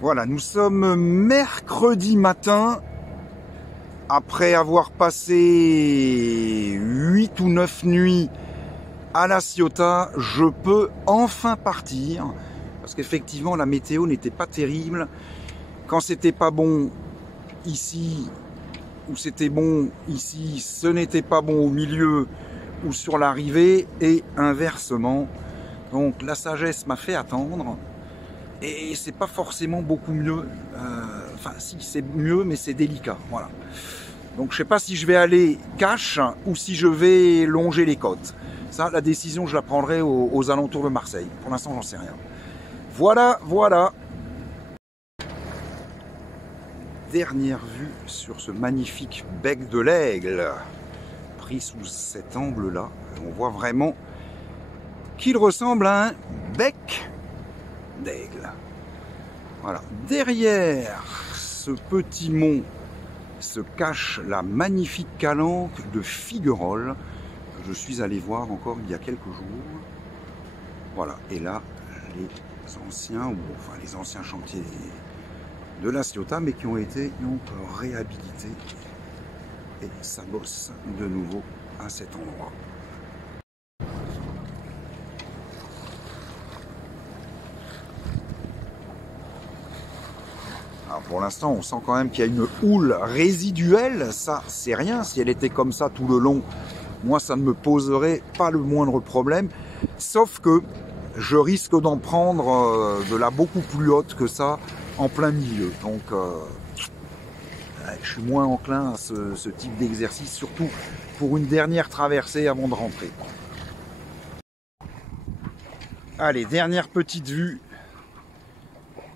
Voilà, nous sommes mercredi matin. Après avoir passé 8 ou 9 nuits à La Ciotat, je peux enfin partir. Parce qu'effectivement, la météo n'était pas terrible. Quand c'était pas bon ici, ou c'était bon ici, ce n'était pas bon au milieu ou sur l'arrivée, et inversement. Donc la sagesse m'a fait attendre. Et c'est pas forcément beaucoup mieux. Enfin, si, c'est mieux, mais c'est délicat. Voilà. Donc, je sais pas si je vais aller cash ou si je vais longer les côtes. Ça, la décision, je la prendrai aux alentours de Marseille. Pour l'instant, j'en sais rien. Voilà, voilà. Dernière vue sur ce magnifique bec de l'Aigle. Pris sous cet angle-là, on voit vraiment qu'il ressemble à un bec d'aigle. Voilà. Derrière ce petit mont se cache la magnifique calanque de Figuerolles que je suis allé voir encore il y a quelques jours. Voilà. Et là, les anciens chantiers de La Ciotat, mais qui ont été donc réhabilités. Et ça bosse de nouveau à cet endroit. Alors pour l'instant, on sent quand même qu'il y a une houle résiduelle. Ça, c'est rien. Si elle était comme ça tout le long, moi, ça ne me poserait pas le moindre problème. Sauf que je risque d'en prendre de la beaucoup plus haute que ça en plein milieu. Donc, je suis moins enclin à ce type d'exercice, surtout pour une dernière traversée avant de rentrer. Allez, dernière petite vue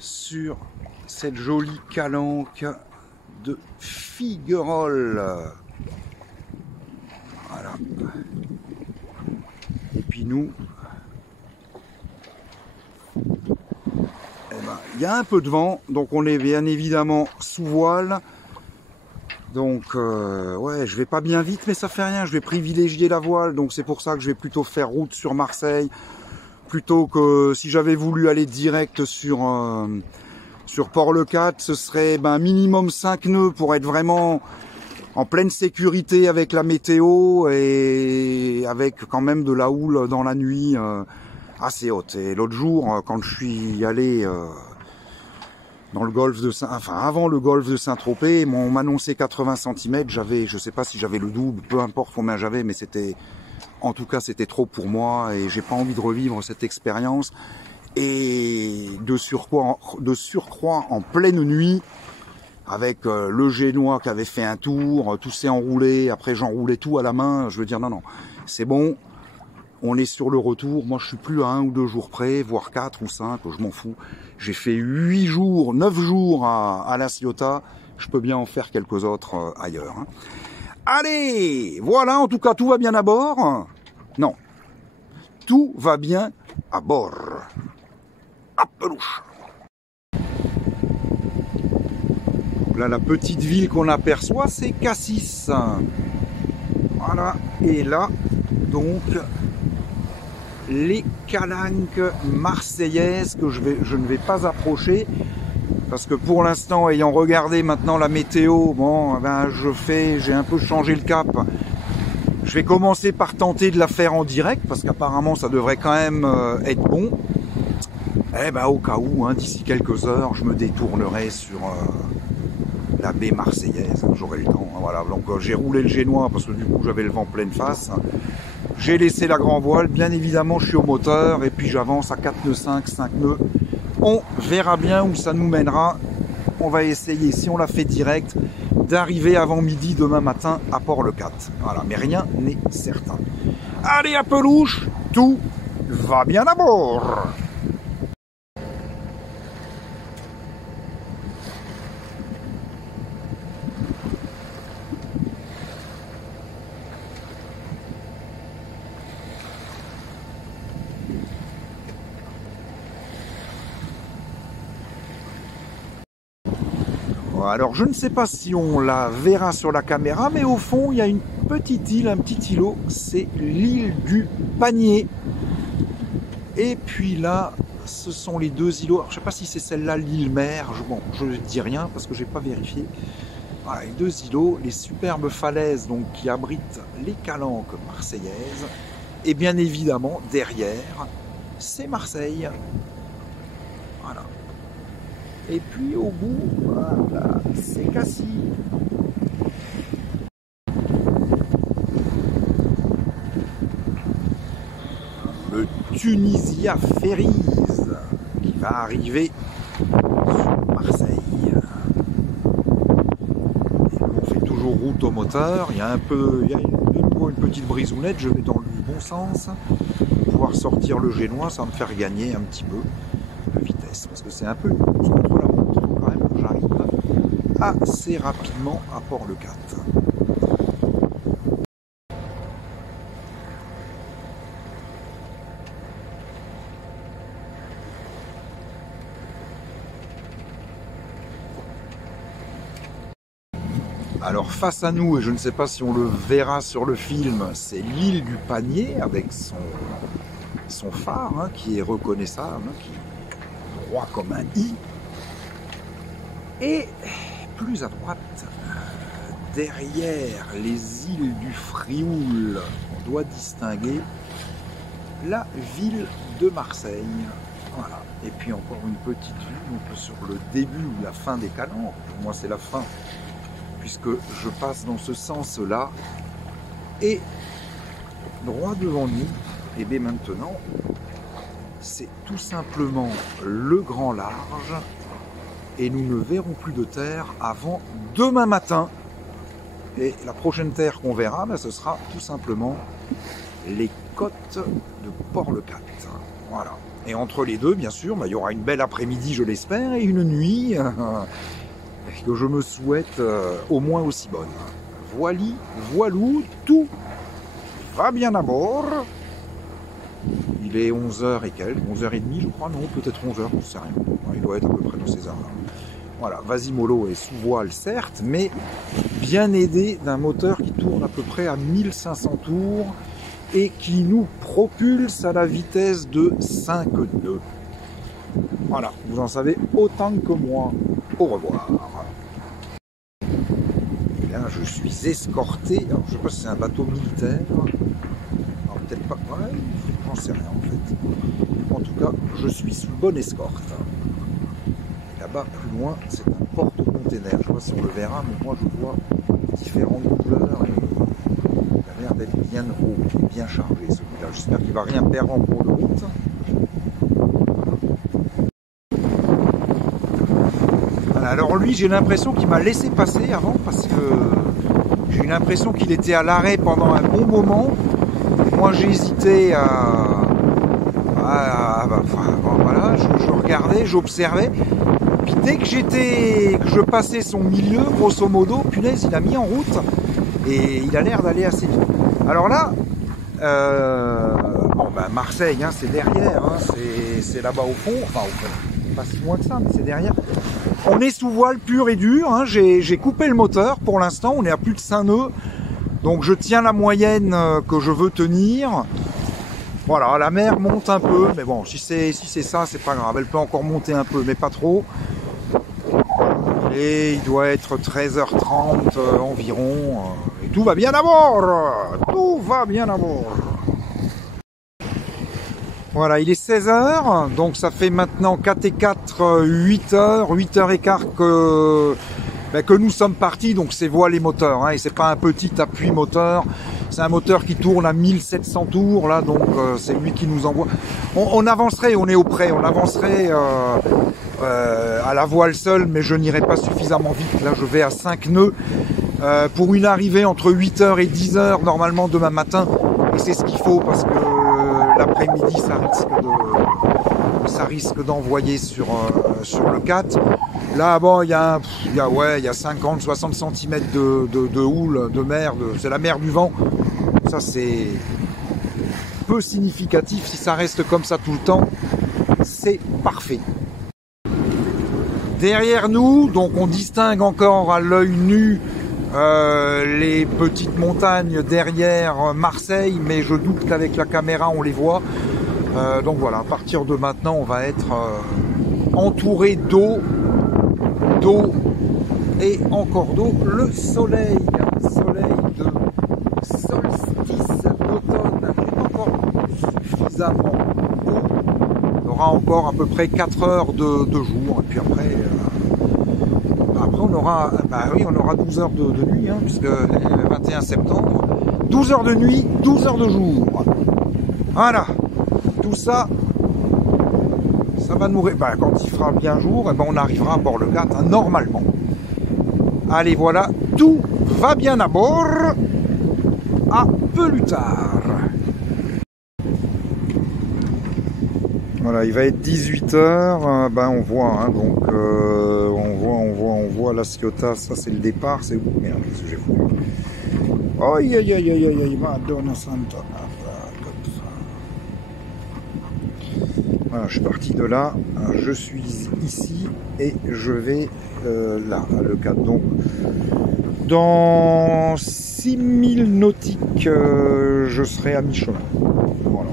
sur cette jolie calanque de Figuerolles. Voilà. Et puis nous, il y a un peu de vent, donc on est bien évidemment sous voile. Donc ouais, je vais pas bien vite, mais ça fait rien, je vais privilégier la voile, donc c'est pour ça que je vais plutôt faire route sur Marseille, plutôt que si j'avais voulu aller direct sur Port-le-4, ce serait minimum 5 nœuds pour être vraiment en pleine sécurité avec la météo et avec quand même de la houle dans la nuit assez haute. Et l'autre jour, quand je suis allé dans le golfe de avant le golfe de Saint-Tropez, on m'annonçait 80 cm, je sais pas si j'avais le double, peu importe combien j'avais, mais en tout cas c'était trop pour moi et j'ai pas envie de revivre cette expérience. Et de surcroît en pleine nuit, avec le Génois qui avait fait un tour, tout s'est enroulé, après j'enroulais tout à la main, je veux dire non, c'est bon, on est sur le retour, moi je suis plus à 1 ou 2 jours près, voire 4 ou 5, je m'en fous. J'ai fait 9 jours à La Ciotat, je peux bien en faire quelques autres ailleurs. Hein. Allez, voilà, en tout cas tout va bien à bord. Non, tout va bien à bord. À pelouche. Là, la petite ville qu'on aperçoit, c'est Cassis. Voilà. Et là, donc, les calanques marseillaises que je ne vais pas approcher. Parce que pour l'instant, ayant regardé maintenant la météo, bon, j'ai un peu changé le cap. Je vais commencer par tenter de la faire en direct, parce qu'apparemment, ça devrait quand même être bon. Au cas où, hein, d'ici quelques heures, je me détournerai sur la baie marseillaise, hein, j'aurai le temps. Hein, voilà. Donc j'ai roulé le Génois parce que du coup j'avais le vent pleine face. J'ai laissé la grand voile, bien évidemment je suis au moteur et puis j'avance à 4 nœuds 5 nœuds. On verra bien où ça nous mènera. On va essayer, si on la fait direct, d'arriver avant midi demain matin à Port-le-4. Voilà, mais rien n'est certain. Allez à pelouche, tout va bien à bord. Alors je ne sais pas si on la verra sur la caméra, mais au fond il y a une petite île, un petit îlot, c'est l'île du Panier. Et puis là, ce sont les deux îlots. Alors, je ne sais pas si c'est celle-là, l'île Mère. Bon, je ne dis rien parce que je n'ai pas vérifié. Voilà, les deux îlots, les superbes falaises donc, qui abritent les calanques marseillaises. Et bien évidemment, derrière, c'est Marseille. Voilà. Et puis au bout, voilà, c'est Cassis. Le Tunisia Ferries qui va arriver sur Marseille. Et on fait toujours route au moteur. Il y a de nouveau une petite brisounette. Je vais dans le bon sens. Pour pouvoir sortir le génois, ça va me faire gagner un petit peu de vitesse. Parce que c'est un peu une course contre la route. Il faut quand même que j'arrive assez rapidement à Port-le-Cat. Alors face à nous, et je ne sais pas si on le verra sur le film, c'est l'île du Panier avec son phare hein, qui est reconnaissable, hein, qui est droit comme un i. Et plus à droite, derrière les îles du Frioul, on doit distinguer la ville de Marseille. Voilà. Et puis encore une petite vue donc sur le début ou la fin des calanques. Pour moi c'est la fin, puisque je passe dans ce sens-là, et droit devant nous, et bien maintenant, c'est tout simplement le grand large, et nous ne verrons plus de terre avant demain matin. Et la prochaine terre qu'on verra, ben, ce sera tout simplement les côtes de Port-le-Cat. Voilà. Et entre les deux, bien sûr, ben, il y aura une belle après-midi, je l'espère, et une nuit que je me souhaite au moins aussi bonne. Voili, voilou, tout va bien à bord. Il est 11h et quelques, 11h30 je crois, non, peut-être 11h, je ne sais rien. Il doit être à peu près dans ces heures-là. Voilà, Vasimolo est sous voile certes, mais bien aidé d'un moteur qui tourne à peu près à 1500 tours et qui nous propulse à la vitesse de 5 nœuds. Voilà, vous en savez autant que moi. Au revoir. Et là, je suis escorté. Alors, je ne sais pas si c'est un bateau militaire. Alors, peut-être pas. Ouais, j'en sais rien en fait. En tout cas, je suis sous bonne escorte. Là-bas, plus loin, c'est un porte-container. Je ne sais pas si on le verra, mais moi, je vois différentes couleurs. Et il a l'air d'être bien haut, bien chargé celui-là. J'espère qu'il ne va rien perdre en cours de route. Alors lui, j'ai l'impression qu'il m'a laissé passer avant parce que j'ai eu l'impression qu'il était à l'arrêt pendant un bon moment. Et moi, j'ai hésité voilà, je regardais, j'observais. Puis dès que je passais son milieu, grosso modo, punaise, il a mis en route et il a l'air d'aller assez vite. Alors là, Marseille, hein, c'est derrière, hein, c'est là-bas au fond, enfin au fond, pas si loin que ça, mais c'est derrière. On est sous voile pur et dur, hein. J'ai coupé le moteur pour l'instant, on est à plus de 5 nœuds, donc je tiens la moyenne que je veux tenir. Voilà, la mer monte un peu, mais bon, si c'est ça, c'est pas grave, elle peut encore monter un peu, mais pas trop. Et il doit être 13h30 environ, et tout va bien à bord, tout va bien à bord. Voilà, il est 16h, donc ça fait maintenant 4 et 4, 8h, 8h15 que nous sommes partis, donc c'est voile et moteur, hein, et c'est pas un petit appui moteur, c'est un moteur qui tourne à 1700 tours, là, donc c'est lui qui nous envoie. On avancerait, on est au près, on avancerait à la voile seule, mais je n'irai pas suffisamment vite, là je vais à 5 nœuds, pour une arrivée entre 8h et 10h normalement demain matin, et c'est ce qu'il faut parce que l'après-midi ça risque d'envoyer sur le 4. Là bon, il y a 50-60 cm de houle, de mer, c'est la mer du vent. Ça c'est peu significatif, si ça reste comme ça tout le temps, c'est parfait. Derrière nous, donc on distingue encore à l'œil nu les petites montagnes derrière Marseille, mais je doute qu'avec la caméra on les voit. Donc voilà, à partir de maintenant, on va être entouré d'eau et encore d'eau. Le soleil de solstice d'automne n'est encore suffisamment haut. On aura encore à peu près 4 heures de jour, et puis après on aura, on aura 12 heures de nuit, hein, puisque le 21 septembre, 12 heures de nuit, 12 heures de jour. Voilà, tout ça, ça va nous... quand il fera bien jour, on arrivera à Port-le-Cat, hein, normalement. Allez, voilà, tout va bien à bord. À plus tard. Voilà, il va être 18 h. On voit, hein, donc on voit la Ciotat. Ça, c'est le départ. C'est où? Merde, qu'est-ce que j'ai foutu? Aïe, aïe, aïe, aïe, aïe, Madonna Santa. Voilà, je suis parti de là. Je suis ici et je vais là, à Le Cat. Donc, dans 6000 nautiques, je serai à mi-chemin. Voilà.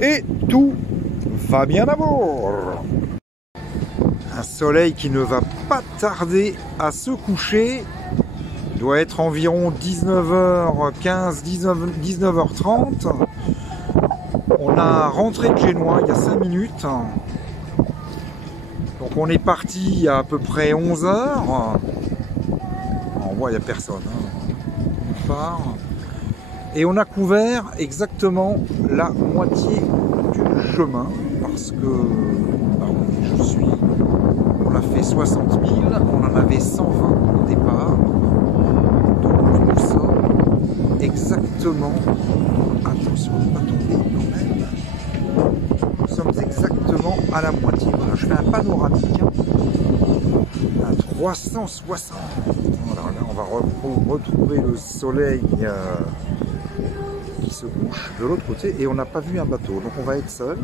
Et tout va bien à bord. Un soleil qui ne va pas tarder à se coucher. Il doit être environ 19h15, 19h30. On a rentré de Génois il y a 5 minutes. Donc on est parti à peu près 11 h. On voit, il n'y a personne. Hein. On part. Et on a couvert exactement la moitié du chemin. Parce que on a fait 60 000, on en avait 120 au départ. Donc nous sommes exactement... Attention de ne pas tomber quand même. Nous sommes exactement à la moitié. Voilà, je fais un panoramique à 360. Voilà, là on va retrouver le soleil qui se couche de l'autre côté et on n'a pas vu un bateau. Donc on va être seul.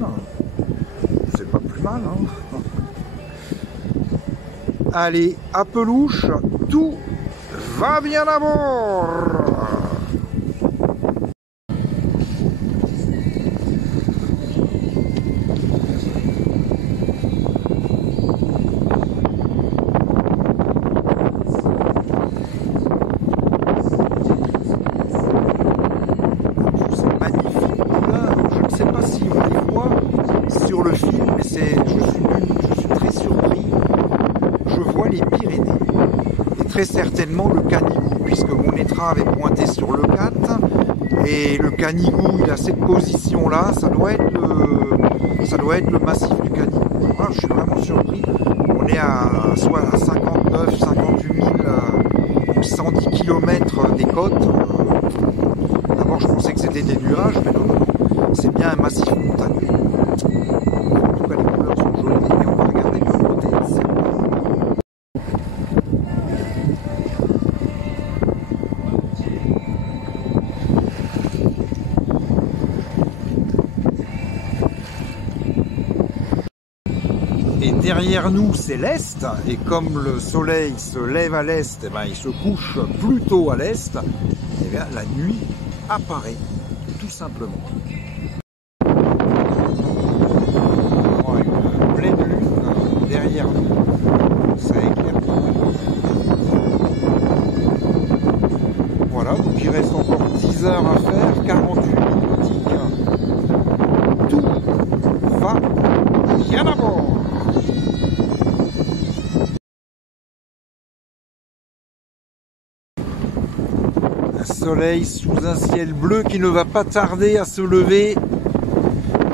C'est pas plus mal, hein. Allez, à Pelouche, tout va bien à bord. C'est magnifique. Là, je ne sais pas si on les voit sur le film, mais je suis très surpris. Je vois les Pyrénées et très certainement le Canigou, puisque mon étra avait pointé sur le Cat et le Canigou, il a cette position là, ça doit être le massif du Canigou. Voilà, je suis vraiment surpris. On est soit à 59, 58 000 ou 110 km des côtes. D'abord je pensais que c'était des nuages, mais non, c'est bien un massif montagneux. En tout cas les couleurs sont jolies et on va regarder de l'autre côté. Et derrière nous, c'est l'est, et comme le soleil se lève à l'est, il se couche plutôt à l'est, et bien la nuit apparaît, tout simplement. On a une pleine lune derrière nous, ça éclaire. Voilà, donc il reste encore 10 heures à faire, 48 nautiques. Tout va bien à bord. Un soleil sous un ciel bleu qui ne va pas tarder à se lever,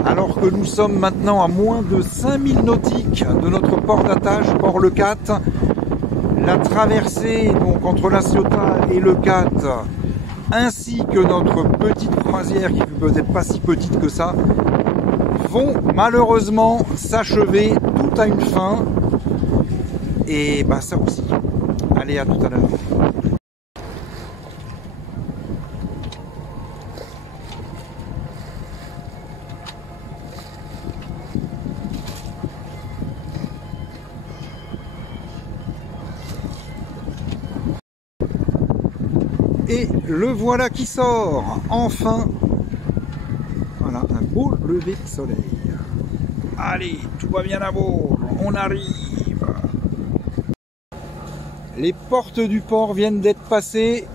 alors que nous sommes maintenant à moins de 5000 nautiques de notre port d'attache, Port-le-Cat. La traversée donc entre la Ciotat et le Cat, ainsi que notre petite croisière, qui n'est peut-être pas si petite que ça, vont malheureusement s'achever. Tout a une fin. Et ça aussi. Allez, à tout à l'heure. Et le voilà qui sort, enfin. Voilà, un beau lever de soleil. Allez, tout va bien d'abord, on arrive. Les portes du port viennent d'être passées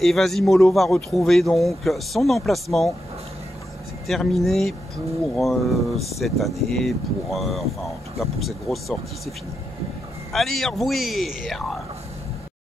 et Vasimolo va retrouver donc son emplacement. C'est terminé pour cette année, enfin en tout cas pour cette grosse sortie, c'est fini. Allez, au revoir!